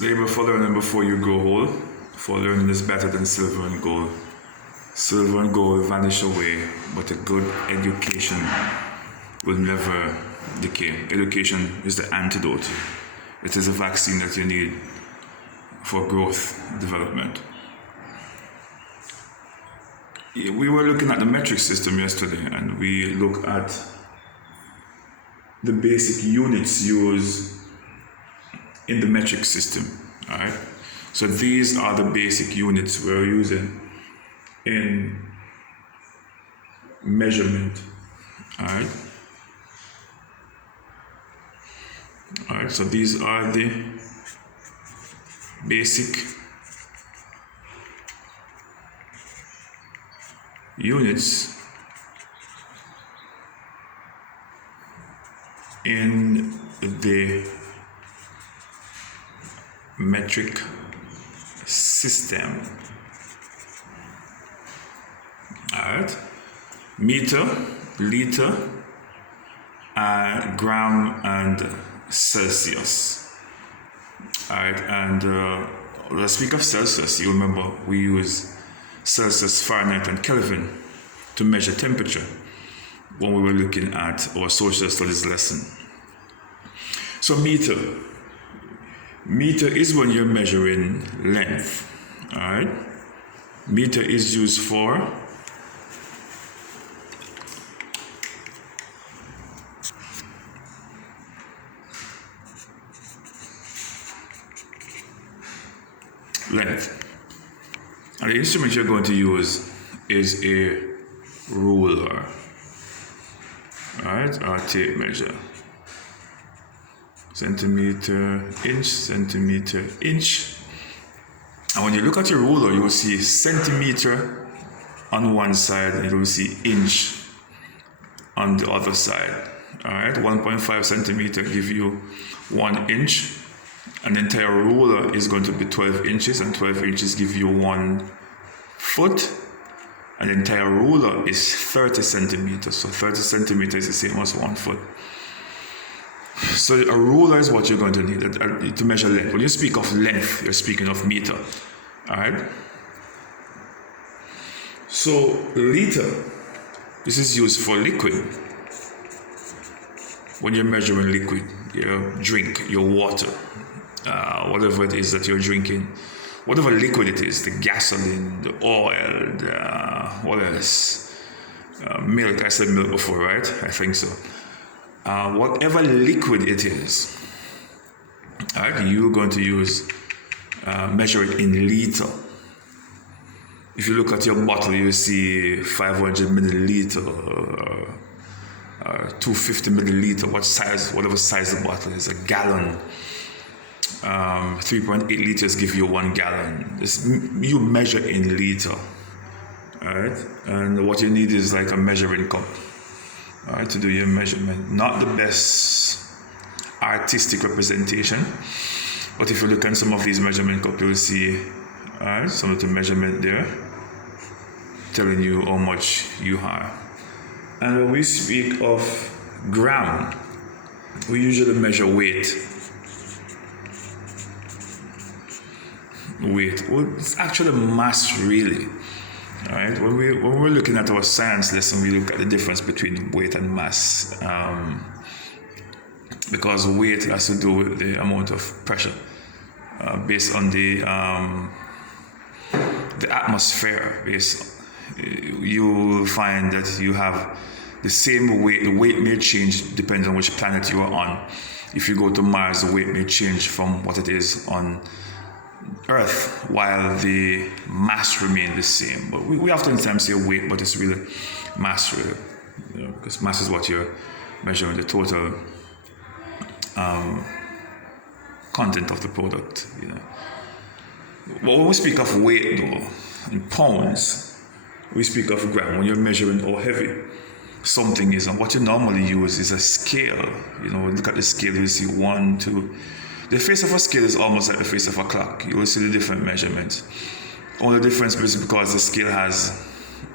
Labor for learning before you grow old, for learning is better than silver and gold. Silver and gold vanish away, but a good education will never decay. Education is the antidote. It is a vaccine that you need for growth, development. We were looking at the metric system yesterday, and we looked at the basic units used in the metric system. All right. So these are the basic units we're using in measurement. All right. All right. So these are the basic units in the metric system. Alright, meter, liter, gram, and Celsius. Alright, and let's speak of Celsius. You remember we use Celsius, Fahrenheit, and Kelvin to measure temperature when we were looking at our social studies lesson. So meter is when you're measuring length. All right, meter is used for length. And the instrument you're going to use is a ruler, all right, or tape measure. Centimeter, inch. And when you look at your ruler, you will see centimeter on one side, and you will see inch on the other side. All right, 1.5 centimeter give you 1 inch. And the entire ruler is going to be 12 inches, and 12 inches give you 1 foot. And the entire ruler is 30 centimeters. So 30 centimeters is the same as 1 foot. So a ruler is what you're going to need to measure length. When you speak of length, you're speaking of meter. All right? So liter, this is used for liquid. When you're measuring liquid, your drink, your water, whatever it is that you're drinking, whatever liquid it is, the gasoline, the oil, what else? Milk, I said milk before, right? I think so. Whatever liquid it is, all right, you're going to measure it in liter. If you look at your bottle, you see 500 milliliter, 250 milliliter, whatever size the bottle is, a gallon. 3.8 liters give you 1 gallon. You measure in liter, all right? And what you need is like a measuring cup, all right, to do your measurement. Not the best artistic representation, but if you look at some of these measurement cups, you'll see, all right, some of the measurement there, telling you how much you have. And when we speak of gram, we usually measure weight. Well, it's actually mass, really. All right. When we're looking at our science lesson, we look at the difference between weight and mass, because weight has to do with the amount of pressure based on the atmosphere. You find that you have the same weight. The weight may change depending on which planet you are on. If you go to Mars, the weight may change from what it is on Earth, while the mass remain the same. But we oftentimes say weight, but it's really mass, really, because mass is what you're measuring, the total content of the product. But when we speak of weight, though, in pounds, we speak of gram. When you're measuring how heavy something is, and what you normally use is a scale. Look at the scale, you see 1, 2. The face of a scale is almost like the face of a clock. You will see the different measurements. Only difference is because the scale has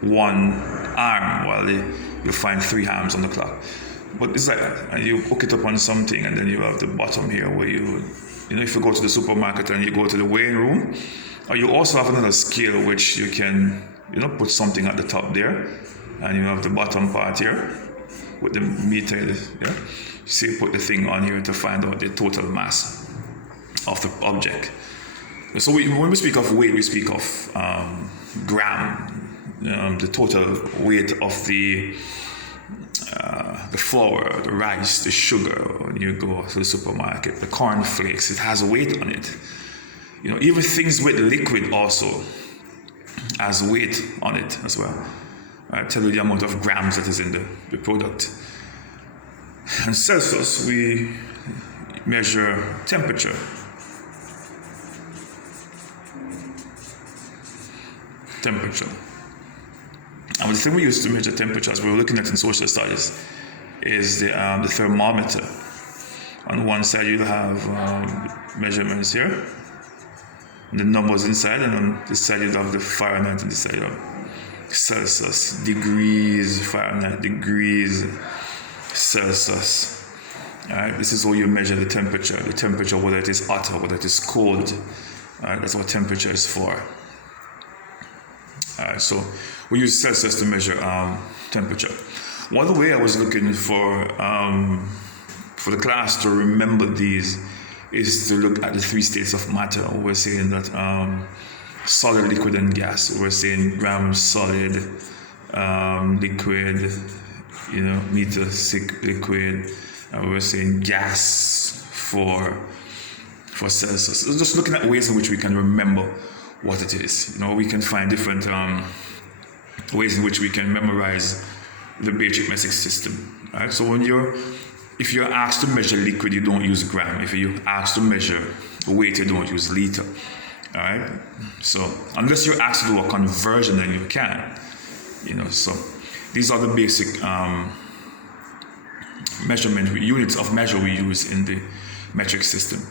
1 arm, while you'll find 3 arms on the clock. But it's like that. And you hook it up on something, and then you have the bottom here where you if you go to the supermarket and you go to the weighing room, you also have another scale which you can, put something at the top there, and you have the bottom part here with the meter. Yeah, so you put the thing on here to find out the total mass of the object. So when we speak of weight, we speak of gram, the total weight of the flour, the rice, the sugar. When you go to the supermarket, the corn flakes, it has weight on it. Even things with liquid also has weight on it as well. I tell you the amount of grams that is in the product. In Celsius, we measure temperature. And the thing we use to measure temperature, as we were looking at in social studies, is the thermometer. On one side you have measurements here, the numbers inside, and on this side you have the Fahrenheit, and this side you have Celsius, degrees Fahrenheit, degrees Celsius. All right, this is how you measure the temperature, whether it is hot or whether it is cold. All right, that's what temperature is for. All right, so we use Celsius to measure temperature. One other way I was looking for the class to remember these is to look at the three states of matter. We're saying that solid, liquid, and gas. We're saying gram solid, liquid, meter liquid, and we're saying gas for Celsius. So just looking at ways in which we can remember what it is. We can find different ways in which we can memorize the basic metric system. All right. So if you're asked to measure liquid, you don't use gram. If you're asked to measure weight, you don't use liter. All right. So unless you're asked to do a conversion, then you can. So these are the basic measurement units of measure we use in the metric system.